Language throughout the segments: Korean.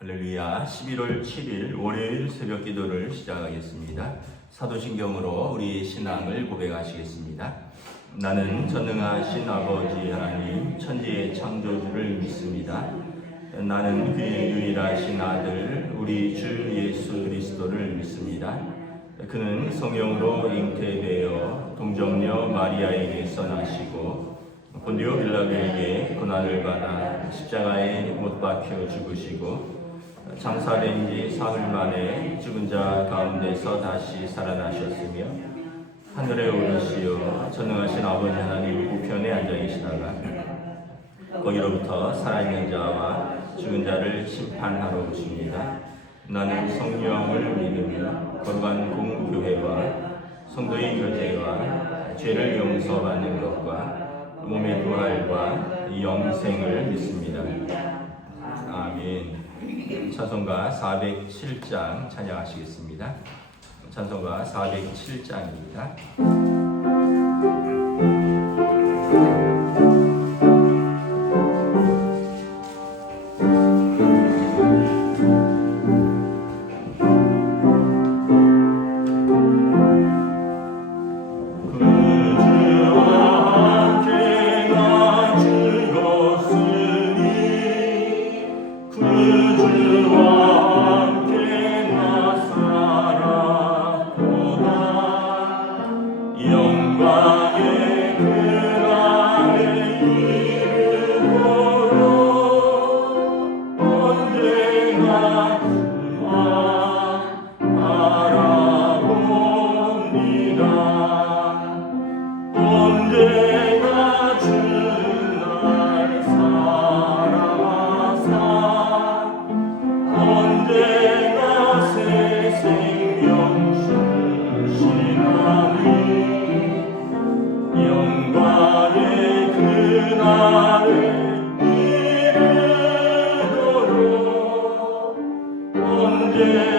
할렐루야. 11월 7일 월요일 새벽 기도를 시작하겠습니다. 사도신경으로 우리 신앙을 고백하시겠습니다. 나는 전능하신 아버지 하나님 천지의 창조주를 믿습니다. 나는 그의 유일하신 아들 우리 주 예수 그리스도를 믿습니다. 그는 성령으로 잉태되어 동정녀 마리아에게서 나시고 본디오 빌라도에게 고난을 받아 십자가에 못 박혀 죽으시고 장사된 지 사흘 만에 죽은 자 가운데서 다시 살아나셨으며 하늘에 오르시어 전능하신 아버지 하나님 우편에 앉아 계시다가 거기로부터 살아있는 자와 죽은 자를 심판하러 오십니다. 나는 성령을 믿으며 거룩한 공교회와 성도의 교제와 죄를 용서받는 것과 몸의 부활과 영생을 믿습니다. 아멘. 찬송가 407장 찬양하시겠습니다. 찬송가 407장입니다. Yeah.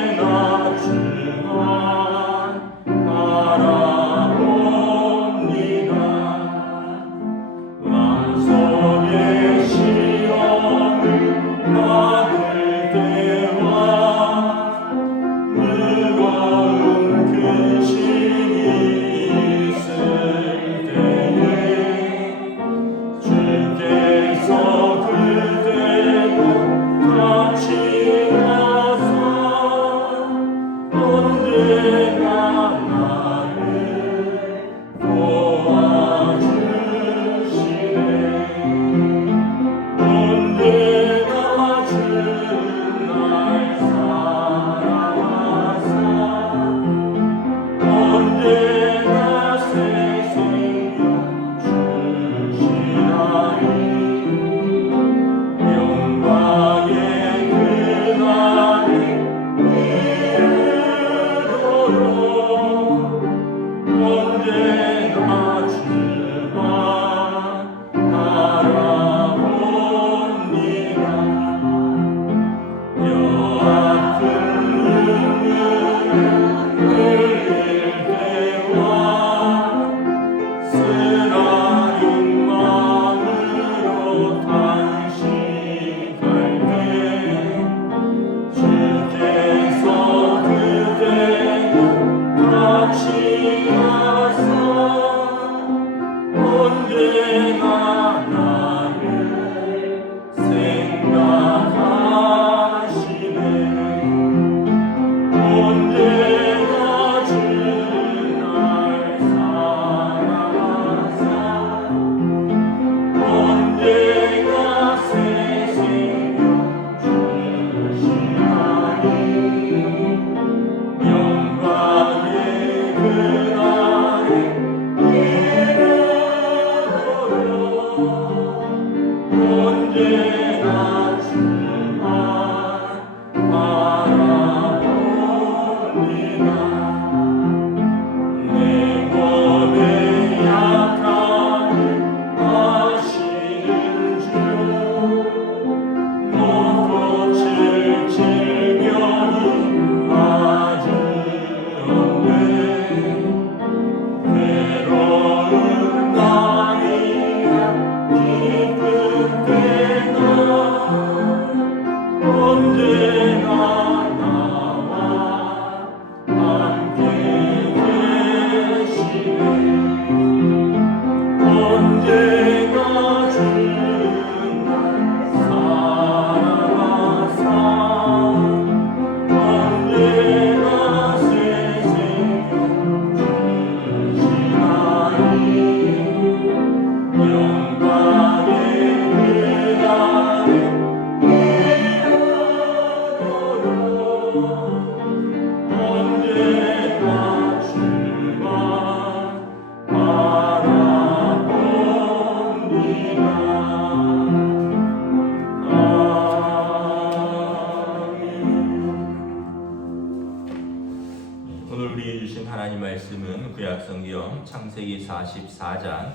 구약성경 창세기 44장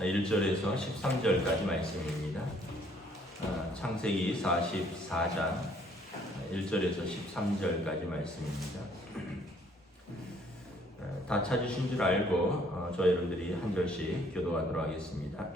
1절에서 13절까지 말씀입니다. 창세기 44장 1절에서 13절까지 말씀입니다. 다 찾으신 줄 알고 저 여러분들이 한 절씩 교도하도록 하겠습니다.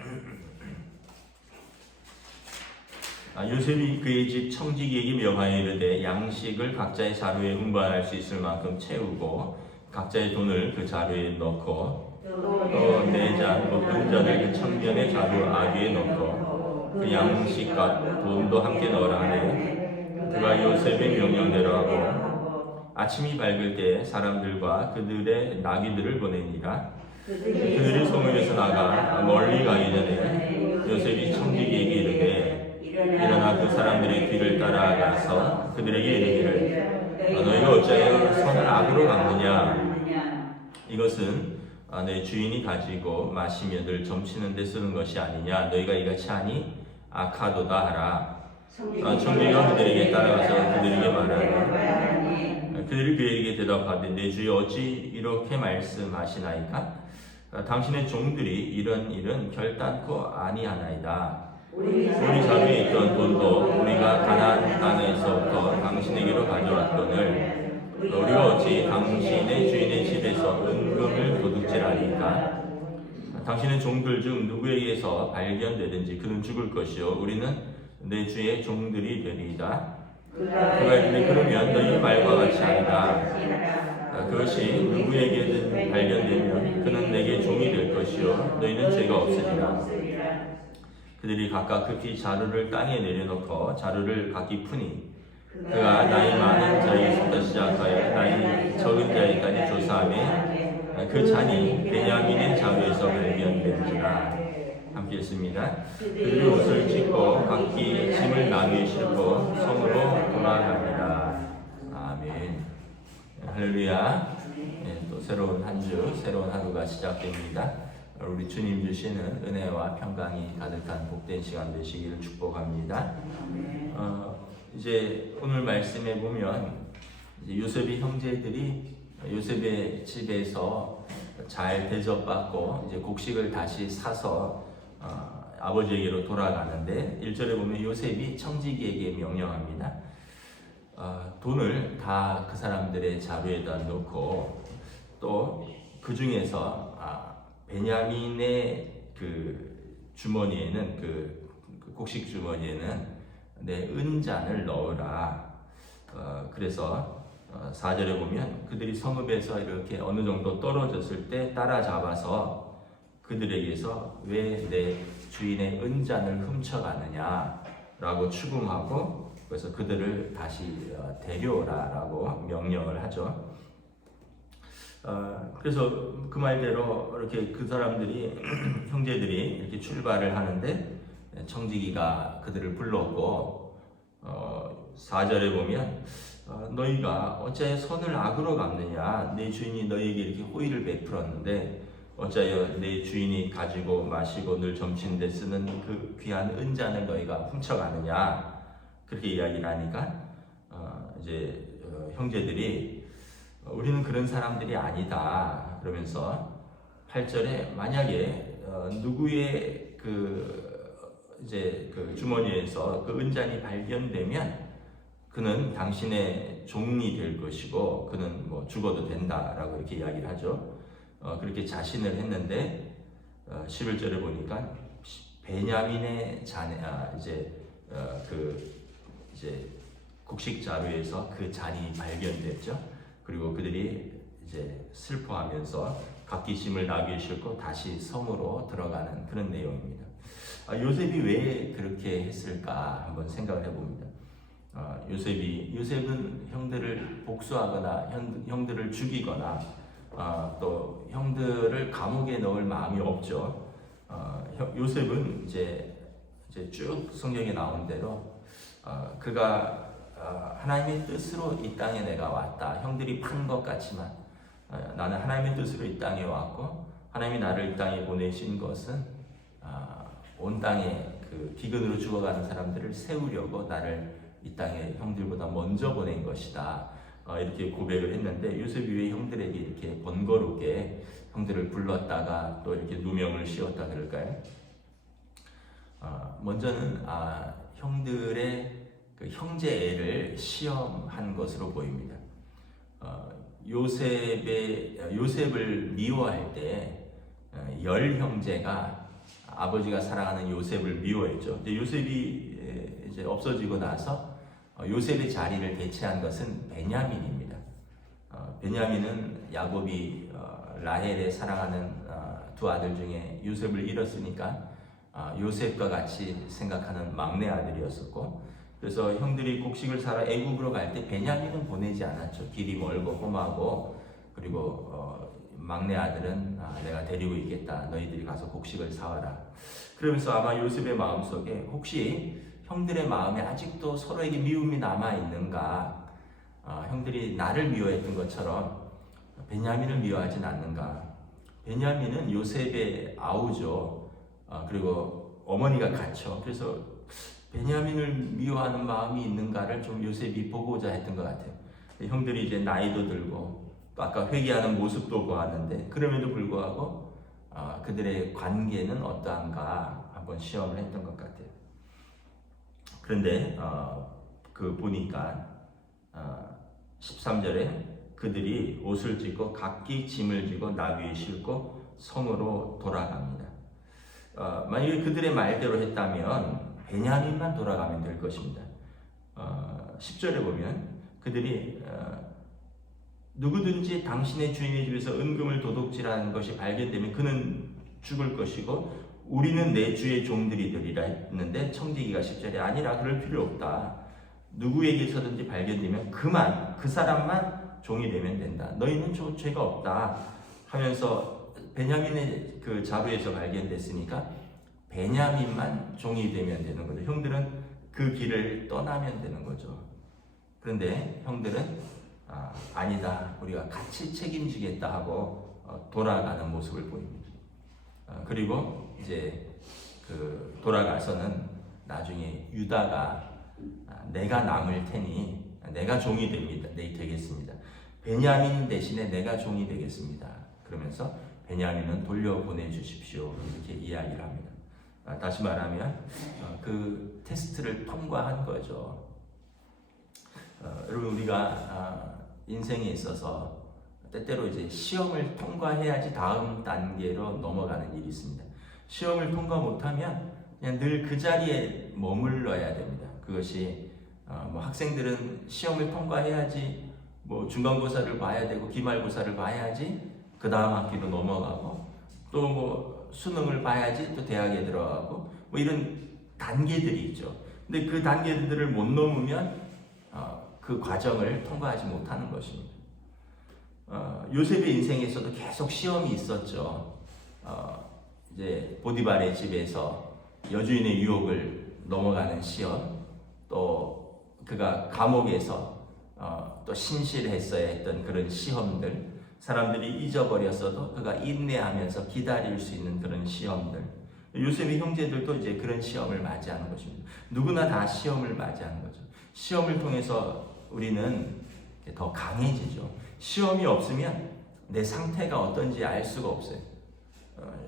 요셉이 그의 집 청지기에게 명하여 이르되 양식을 각자의 자루에 운반할 수 있을 만큼 채우고 각자의 돈을 그 자루에 넣고 또 내잔 은잔을 그 청년의 자루 아귀에 넣고 그 양식과 돈도 함께 넣으라 하되 그가 요셉의 명령대로 하고 아침이 밝을 때 사람들과 그들의 나귀들을 보내니라. 그들이 성읍에서 나가 멀리 가기 전에 요셉이 청지기에게 이르되 일어나 그 사람들의 뒤를 따라가서 그들에게 이르기를 너희가 어찌하여 선을 악으로 갚느냐? 이것은 내 주인이 가지고 마시며 늘 점치는 데 쓰는 것이 아니냐? 너희가 이같이 하니 악하도다 하라. 청지기가 그들에게 따라가서 그들에게 말하되 그들이 그에게 대답하되 내 주여 어찌 이렇게 말씀하시나이까? 당신의 종들이 이런 일은 결단코 아니하나이다. 우리 자루에 있던 돈도 우리가 가나안 땅에서부터 당신에게로 가져왔거늘 우리가 어찌 당신의 주인의 집에서 은금을 도둑질하니까? 당신의 종들 중 누구에게서 발견되든지 그는 죽을 것이요 우리는 내 주의 종들이 되리이다. 그가 이르되 그러면 너희 말과 같이 아니다. 그것이 누구에게든 발견되면 그는 내게 종이 될 것이요 너희는 죄가 없으리라. 그들이 각각 급히 자루를 땅에 내려놓고 자루를 각기 푸니 그가 나이 많은 자에게부터 시작하여 나이 적은 자에까지 조사하며 그 잔이 베냐민의 자루에서 발견된지라. 함께 읽습니다. 그들이 옷을 찢고 각기 짐을 나귀에 싣고 성으로 돌아가니라. 아멘. 할렐루야. 또 새로운 한 주, 새로운 하루가 시작됩니다. 우리 주님 주시는 은혜와 평강이 가득한 복된 시간 되시기를 축복합니다. 이제 오늘 말씀에 보면 이제 요셉의 형제들이 요셉의 집에서 잘 대접받고 이제 곡식을 다시 사서 아버지에게로 돌아가는데 1절에 보면 요셉이 청지기에게 명령합니다. 돈을 다 그 사람들의 자루에다 넣고 또 그 중에서 베냐민의 그 주머니에는 그 곡식 주머니에는 내 은잔을 넣으라. 그래서 4절에 보면 그들이 성읍에서 이렇게 어느 정도 떨어졌을 때 따라잡아서 그들에게서 왜 내 주인의 은잔을 훔쳐가느냐라고 추궁하고 그래서 그들을 다시 데려오라라고 명령을 하죠. 그래서 그 말대로 이렇게 그 사람들이 형제들이 이렇게 출발을 하는데 청지기가 그들을 불렀고 4절에 보면 너희가 어찌하여 선을 악으로 갚느냐? 내 주인이 너희에게 이렇게 호의를 베풀었는데 어찌하여 내 주인이 가지고 마시고 늘 점치는 데 쓰는 그 귀한 은잔을 너희가 훔쳐가느냐? 그렇게 이야기를 하니까 이제 형제들이 우리는 그런 사람들이 아니다. 그러면서 8절에 만약에 누구의 이제 그 주머니에서 그 은잔이 발견되면 그는 당신의 종이 될 것이고 그는 뭐 죽어도 된다라고 이렇게 이야기를 하죠. 그렇게 자신을 했는데 11절에 보니까 베냐민의 자네 이제 곡식 자루에서 그 잔이 발견됐죠. 그리고 그들이 이제 슬퍼하면서 각기 짐을 나귀에 싣고 다시 성으로 들어가는 그런 내용입니다. 요셉이 왜 그렇게 했을까 한번 생각을 해봅니다. 요셉은 형들을 복수하거나 형들을 죽이거나 또 형들을 감옥에 넣을 마음이 없죠. 요셉은 이제 쭉 성경에 나온 대로 그가 하나님의 뜻으로 이 땅에 내가 왔다. 형들이 판 것 같지만 나는 하나님의 뜻으로 이 땅에 왔고 하나님이 나를 이 땅에 보내신 것은 온 땅에 그 기근으로 죽어가는 사람들을 세우려고 나를 이 땅에 형들보다 먼저 보낸 것이다. 이렇게 고백을 했는데 요셉이 왜 형들에게 이렇게 번거롭게 형들을 불렀다가 또 이렇게 누명을 씌웠다 그럴까요? 먼저는 형들의 그 형제애를 시험한 것으로 보입니다. 요셉을 미워할 때 열 형제가 아버지가 사랑하는 요셉을 미워했죠. 요셉이 이제 없어지고 나서 요셉의 자리를 대체한 것은 베냐민입니다. 베냐민은 야곱이 라헬의 사랑하는 두 아들 중에 요셉을 잃었으니까 요셉과 같이 생각하는 막내 아들이었었고, 그래서 형들이 곡식을 사러 애굽으로 갈 때 베냐민은 보내지 않았죠. 길이 멀고 험하고, 그리고 막내 아들은 내가 데리고 있겠다. 너희들이 가서 곡식을 사와라. 그러면서 아마 요셉의 마음속에 혹시 형들의 마음에 아직도 서로에게 미움이 남아 있는가? 형들이 나를 미워했던 것처럼 베냐민을 미워하진 않는가? 베냐민은 요셉의 아우죠. 그리고 어머니가 같죠. 그래서 베냐민을 미워하는 마음이 있는가를 좀 요셉이 보고자 했던 것 같아요. 형들이 이제 나이도 들고 또 아까 회개하는 모습도 보았는데 그럼에도 불구하고 그들의 관계는 어떠한가 한번 시험을 했던 것 같아요. 그런데 그 보니까 13절에 그들이 옷을 찢고 각기 짐을 지고 나귀에 싣고 성으로 돌아갑니다. 만약에 그들의 말대로 했다면 베냐민만 돌아가면 될 것입니다. 10절에 보면 그들이 누구든지 당신의 주인의 집에서 은금을 도둑질하는 것이 발견되면 그는 죽을 것이고 우리는 내 주의 종들이 되리라 했는데 청지기가 10절에 아니라 그럴 필요 없다. 누구에게서든지 발견되면 그 사람만 종이 되면 된다. 너희는 죄가 없다 하면서 베냐민의 그 자루에서 발견됐으니까 베냐민만 종이 되면 되는 거죠. 형들은 그 길을 떠나면 되는 거죠. 그런데 형들은 아니다. 우리가 같이 책임지겠다 하고 돌아가는 모습을 보입니다. 그리고 이제 그 돌아가서는 나중에 유다가 내가 남을 테니 내가 종이 되겠습니다. 베냐민 대신에 내가 종이 되겠습니다. 그러면서 베냐민은 돌려보내 주십시오. 이렇게 이야기를 합니다. 다시 말하면 그 테스트를 통과한 거죠. 여러분 우리가 인생에 있어서 때때로 이제 시험을 통과해야지 다음 단계로 넘어가는 일이 있습니다. 시험을 통과 못하면 그냥 늘 그 자리에 머물러야 됩니다. 그것이 뭐 학생들은 시험을 통과해야지 뭐 중간고사를 봐야 되고 기말고사를 봐야지 그 다음 학기로 넘어가고 또 뭐 수능을 봐야지 또 대학에 들어가고 뭐 이런 단계들이 있죠. 근데 그 단계들을 못 넘으면 그 과정을 통과하지 못하는 것입니다. 요셉의 인생에서도 계속 시험이 있었죠. 이제 보디발의 집에서 여주인의 유혹을 넘어가는 시험, 또 그가 감옥에서 또 신실했어야 했던 그런 시험들, 사람들이 잊어버렸어도 그가 인내하면서 기다릴 수 있는 그런 시험들. 요셉의 형제들도 이제 그런 시험을 맞이하는 것입니다. 누구나 다 시험을 맞이하는 거죠. 시험을 통해서 우리는 더 강해지죠. 시험이 없으면 내 상태가 어떤지 알 수가 없어요.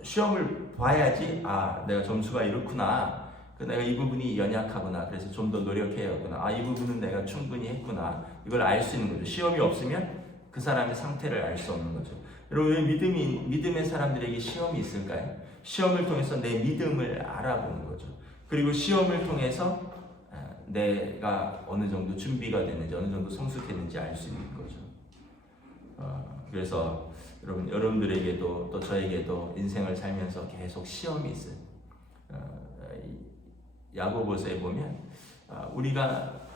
시험을 봐야지 내가 점수가 이렇구나, 내가 이 부분이 연약하구나, 그래서 좀 더 노력해야겠구나, 이 부분은 내가 충분히 했구나, 이걸 알 수 있는 거죠. 시험이 없으면 그 사람의 상태를 알 수 없는 거죠. 여러분 왜 믿음의 사람들에게 시험이 있을까요? 시험을 통해서 내 믿음을 알아보는 거죠. 그리고 시험을 통해서 내가 어느 정도 준비가 됐는지 어느 정도 성숙했는지 알 수 있는 거죠. 그래서 여러분들에게도 또 저에게도 인생을 살면서 계속 시험이 있어요. 야고보서에 보면 우리가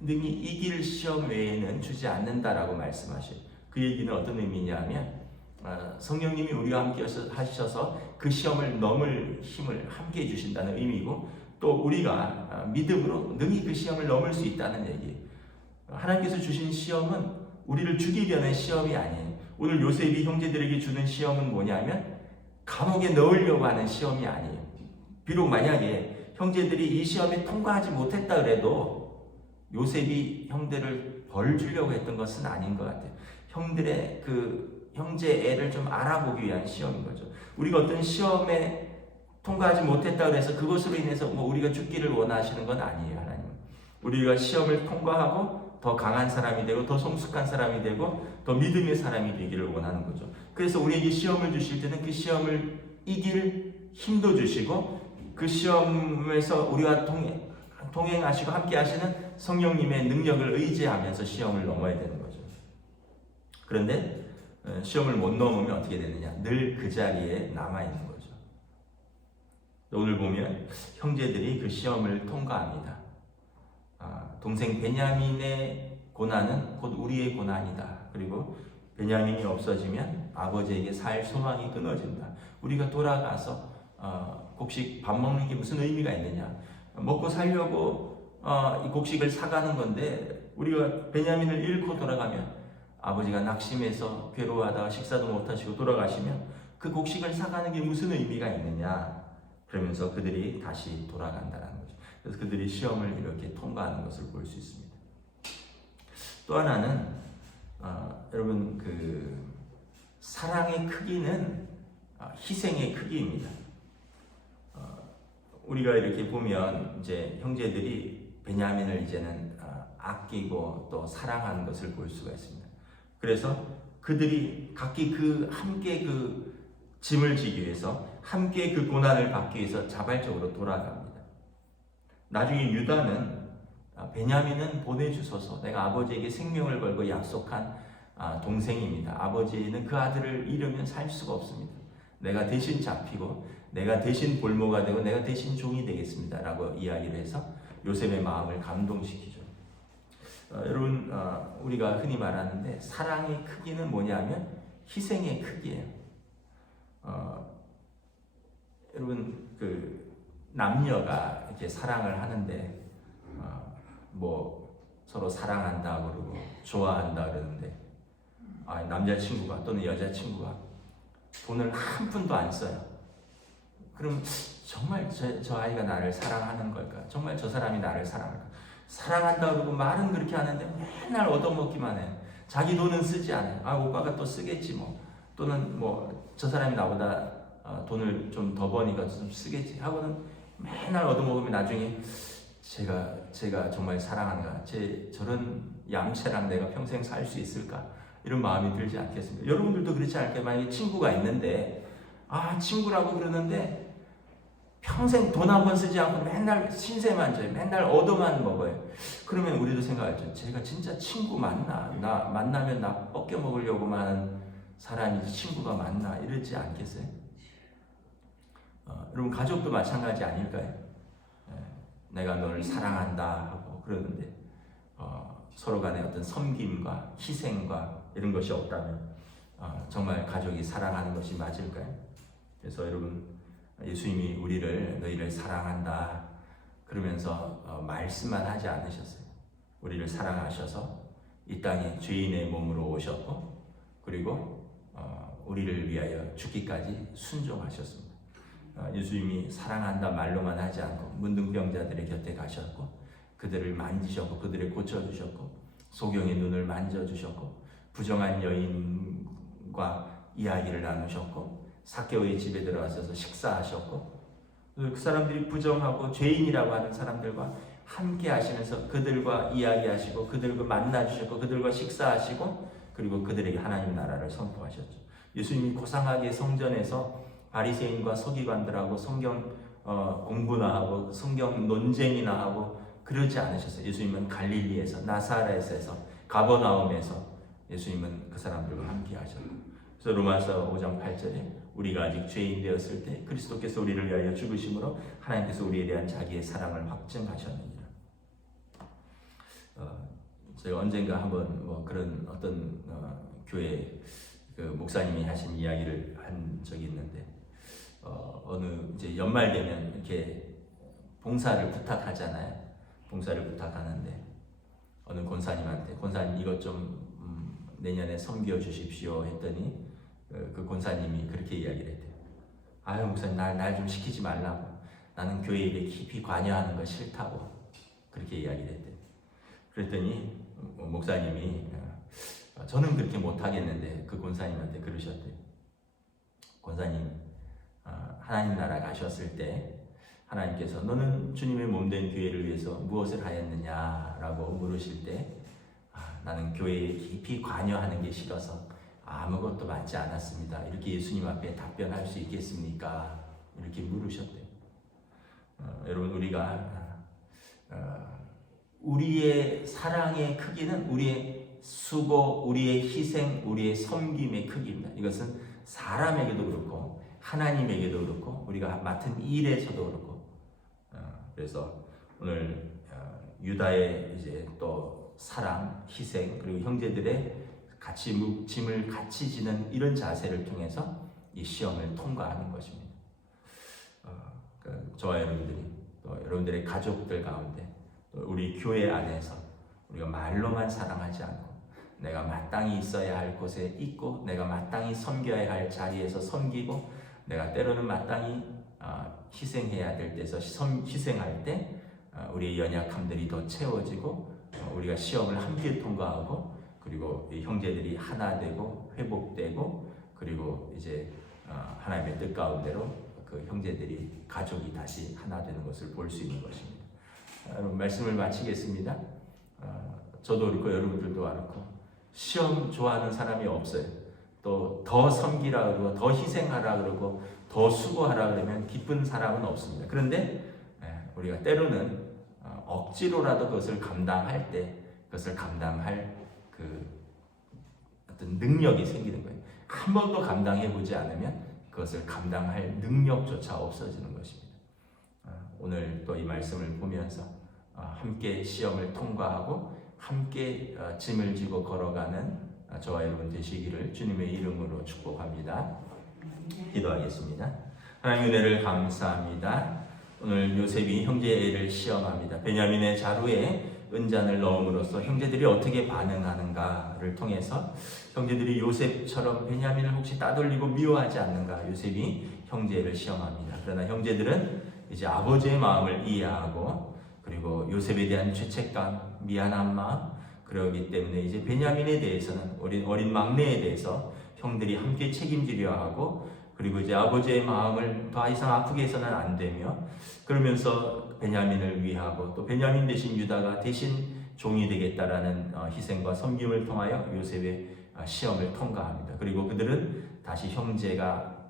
능히 이길 시험 외에는 주지 않는다라고 말씀하셔요. 그 얘기는 어떤 의미냐면 성령님이 우리와 함께 하셔서 그 시험을 넘을 힘을 함께 해주신다는 의미고, 또 우리가 믿음으로 능히 그 시험을 넘을 수 있다는 얘기예요. 하나님께서 주신 시험은 우리를 죽이려는 시험이 아니에요. 오늘 요셉이 형제들에게 주는 시험은 뭐냐면 감옥에 넣으려고 하는 시험이 아니에요. 비록 만약에 형제들이 이 시험에 통과하지 못했다 그래도 요셉이 형들을 벌 주려고 했던 것은 아닌 것 같아요. 형들의 그 형제 애를 좀 알아보기 위한 시험인 거죠. 우리가 어떤 시험에 통과하지 못했다 그래서 그것으로 인해서 우리가 죽기를 원하시는 건 아니에요. 하나님, 우리가 시험을 통과하고 더 강한 사람이 되고 더 성숙한 사람이 되고 더 믿음의 사람이 되기를 원하는 거죠. 그래서 우리에게 시험을 주실 때는 그 시험을 이길 힘도 주시고 그 시험에서 우리와 동행하시고 함께 하시는 성령님의 능력을 의지하면서 시험을 넘어야 되는 거죠. 그런데 시험을 못 넘으면 어떻게 되느냐? 늘 그 자리에 남아있는 거죠. 오늘 보면 형제들이 그 시험을 통과합니다. 동생 베냐민의 고난은 곧 우리의 고난이다. 그리고 베냐민이 없어지면 아버지에게 살 소망이 끊어진다. 우리가 돌아가서 곡식 밥 먹는 게 무슨 의미가 있느냐? 먹고 살려고 이 곡식을 사가는 건데 우리가 베냐민을 잃고 돌아가면 아버지가 낙심해서 괴로워하다가 식사도 못하시고 돌아가시면 그 곡식을 사가는 게 무슨 의미가 있느냐? 그러면서 그들이 다시 돌아간다는 거죠. 그래서 그들이 시험을 이렇게 통과하는 것을 볼 수 있습니다. 또 하나는 여러분 그 사랑의 크기는 희생의 크기입니다. 우리가 이렇게 보면 이제 형제들이 베냐민을 이제는 아끼고 또 사랑하는 것을 볼 수가 있습니다. 그래서 그들이 각기 함께 그 짐을 지기 위해서 함께 그 고난을 받기 위해서 자발적으로 돌아갑니다. 나중에 유다는 베냐민은 보내주소서, 내가 아버지에게 생명을 걸고 약속한 동생입니다. 아버지는 그 아들을 잃으면 살 수가 없습니다. 내가 대신 잡히고 내가 대신 볼모가 되고 내가 대신 종이 되겠습니다 라고 이야기를 해서 요셉의 마음을 감동시키죠. 여러분 우리가 흔히 말하는데 사랑의 크기는 뭐냐면 희생의 크기예요. 여러분 그 남녀가 이렇게 사랑을 하는데 서로 사랑한다 그러고 좋아한다 그러는데 남자친구가 또는 여자친구가 돈을 한 푼도 안 써요. 그럼 정말 저 아이가 나를 사랑하는 걸까? 정말 저 사람이 나를 사랑할까? 사랑한다 그러고 말은 그렇게 하는데 맨날 얻어먹기만 해. 자기 돈은 쓰지 않아요. 오빠가 또 쓰겠지 뭐. 또는 저 사람이 나보다 돈을 좀 더 버니까 좀 쓰겠지 하고는 맨날 얻어먹으면 나중에 제가 정말 사랑하는가? 저런 얌체랑 내가 평생 살 수 있을까? 이런 마음이 들지 않겠습니까? 여러분들도 그렇지 않을까요? 만약에 친구가 있는데 친구라고 그러는데 평생 돈 한 번 쓰지 않고 맨날 신세만 져요. 맨날 얻어만 먹어요. 그러면 우리도 생각하죠. 제가 진짜 친구 맞나? 나 만나면 나 뻗겨 먹으려고만 하는 사람이지 친구가 맞나? 이러지 않겠어요? 여러분 가족도 마찬가지 아닐까요? 내가 너를 사랑한다 하고 그러는데 서로 간에 어떤 섬김과 희생과 이런 것이 없다면 정말 가족이 사랑하는 것이 맞을까요? 그래서 여러분 예수님이 너희를 사랑한다 그러면서 말씀만 하지 않으셨어요. 우리를 사랑하셔서 이 땅에 죄인의 몸으로 오셨고 그리고 우리를 위하여 죽기까지 순종하셨습니다. 예수님이 사랑한다 말로만 하지 않고 문둥병자들의 곁에 가셨고 그들을 만지셨고 그들을 고쳐주셨고 소경의 눈을 만져주셨고 부정한 여인과 이야기를 나누셨고 삭개오의 집에 들어가셔서 식사하셨고 그 사람들이 부정하고 죄인이라고 하는 사람들과 함께 하시면서 그들과 이야기하시고 그들과 만나주셨고 그들과 식사하시고 그리고 그들에게 하나님 나라를 선포하셨죠. 예수님이 고상하게 성전에서 바리새인과 서기관들하고 성경 공부나 하고 성경 논쟁이나 하고 그러지 않으셨어요. 예수님은 갈릴리에서, 나사렛에서, 가버나움에서 예수님은 그 사람들과 함께 하셨고, 그래서 로마서 5장 8절에 우리가 아직 죄인 되었을 때 그리스도께서 우리를 위하여 죽으심으로 하나님께서 우리에 대한 자기의 사랑을 확증하셨느니라. 제가 언젠가 한번 뭐 그런 어떤 교회 그 목사님이 하신 이야기를 한 적이 있는데, 어느 이제 연말 되면 이렇게 봉사를 부탁하잖아요. 봉사를 부탁하는데 어느 권사님한테, 권사님 이것 좀 내년에 섬겨 주십시오 했더니 그 권사님이 그렇게 이야기를 했대요. 아유 목사님, 날 좀 시키지 말라고, 나는 교회 일에 깊이 관여하는 거 싫다고 그렇게 이야기를 했대요. 그랬더니 목사님이 저는 그렇게 못하겠는데 그 권사님한테 그러셨대요. 권사님, 하나님 나라 가셨을 때 하나님께서 너는 주님의 몸된 교회를 위해서 무엇을 하였느냐라고 물으실 때, 나는 교회에 깊이 관여하는 게 싫어서 아무것도 받지 않았습니다, 이렇게 예수님 앞에 답변할 수 있겠습니까? 이렇게 물으셨대요. 여러분, 우리가 우리의 사랑의 크기는 우리의 수고, 우리의 희생, 우리의 섬김의 크기입니다. 이것은 사람에게도 그렇고 하나님에게도 그렇고 우리가 맡은 일에서도 그렇고. 그래서 오늘 유다의 이제 또 사랑, 희생, 그리고 형제들의 같이 짐을 같이 지는 이런 자세를 통해서 이 시험을 통과하는 것입니다. 저와 여러분들이, 또 여러분들의 가족들 가운데, 또 우리 교회 안에서 우리가 말로만 사랑하지 않고 내가 마땅히 있어야 할 곳에 있고, 내가 마땅히 섬겨야 할 자리에서 섬기고, 내가 때로는 마땅히 희생해야 될 때서 희생할 때 우리의 연약함들이 더 채워지고, 우리가 시험을 함께 통과하고, 그리고 이 형제들이 하나 되고 회복되고, 그리고 이제 하나님의 뜻 가운데로 그 형제들이, 가족이 다시 하나 되는 것을 볼 수 있는 것입니다. 여러분, 말씀을 마치겠습니다. 저도 그렇고 여러분들도 그렇고 시험 좋아하는 사람이 없어요. 또 더 섬기라 그러고 더 희생하라 그러고 더 수고하라 그러면 기쁜 사람은 없습니다. 그런데 우리가 때로는 억지로라도 그것을 감당할 때, 그것을 감당할 그 어떤 능력이 생기는 거예요. 한 번도 감당해 보지 않으면 그것을 감당할 능력조차 없어지는 것입니다. 오늘 또 이 말씀을 보면서 함께 시험을 통과하고 함께 짐을 지고 걸어가는 저와 여러분 되시기를 주님의 이름으로 축복합니다. 기도하겠습니다. 하나님, 은혜를 감사합니다. 오늘 요셉이 형제의 애를 시험합니다. 베냐민의 자루에 은잔을 넣음으로써 형제들이 어떻게 반응하는가를 통해서 형제들이 요셉처럼 베냐민을 혹시 따돌리고 미워하지 않는가, 요셉이 형제를 시험합니다. 그러나 형제들은 이제 아버지의 마음을 이해하고, 그리고 요셉에 대한 죄책감, 미안한 마음, 그러기 때문에 이제 베냐민에 대해서는, 어린 막내에 대해서 형들이 함께 책임지려 하고, 그리고 이제 아버지의 마음을 더 이상 아프게 해서는 안 되며, 그러면서 베냐민을 위하고 또 베냐민 대신 유다가 대신 종이 되겠다라는 희생과 섬김을 통하여 요셉의 시험을 통과합니다. 그리고 그들은 다시 형제가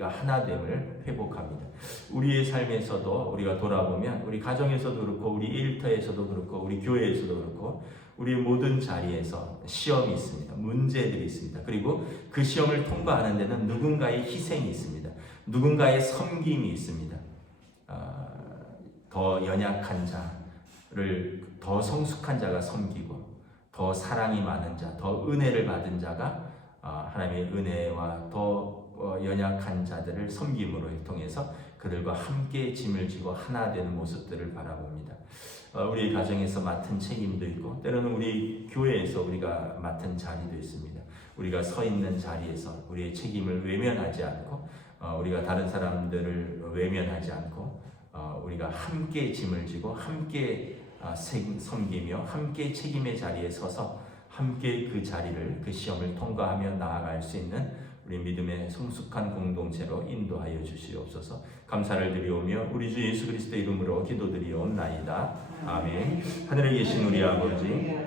하나됨을 회복합니다. 우리의 삶에서도 우리가 돌아보면, 우리 가정에서도 그렇고 우리 일터에서도 그렇고 우리 교회에서도 그렇고 우리 모든 자리에서 시험이 있습니다. 문제들이 있습니다. 그리고 그 시험을 통과하는 데는 누군가의 희생이 있습니다. 누군가의 섬김이 있습니다. 더 연약한 자를 더 성숙한 자가 섬기고, 더 사랑이 많은 자, 더 은혜를 받은 자가 하나님의 은혜와 더 연약한 자들을 섬김으로 통해서 그들과 함께 짐을 지고 하나 되는 모습들을 바라봅니다. 우리 가정에서 맡은 책임도 있고, 때로는 우리 교회에서 우리가 맡은 자리도 있습니다. 우리가 서 있는 자리에서 우리의 책임을 외면하지 않고, 우리가 다른 사람들을 외면하지 않고, 우리가 함께 짐을 지고 함께 섬기며 함께 책임의 자리에 서서 함께 그 자리를, 그 시험을 통과하며 나아갈 수 있는 우리 믿음의 성숙한 공동체로 인도하여 주시옵소서. 감사를 드리오며 우리 주 예수 그리스도의 이름으로 기도드리옵나이다. 아멘. 하늘에 계신 우리 아버지,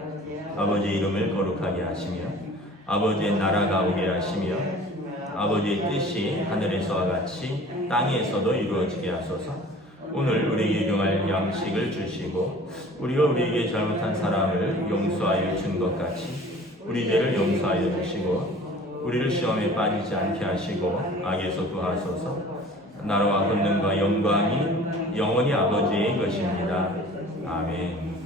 아버지의 이름을 거룩하게 하시며 아버지의 나라가 오게 하시며 아버지의 뜻이 하늘에서와 같이 땅에서도 이루어지게 하소서. 오늘 우리에게 경할 양식을 주시고 우리가 우리에게 잘못한 사람을 용서하여 준 것 같이 우리 죄를 용서하여 주시고 우리를 시험에 빠지지 않게 하시고 악에서 구하소서. 나라와 권능과 영광이 영원히 아버지의 것입니다. 아멘.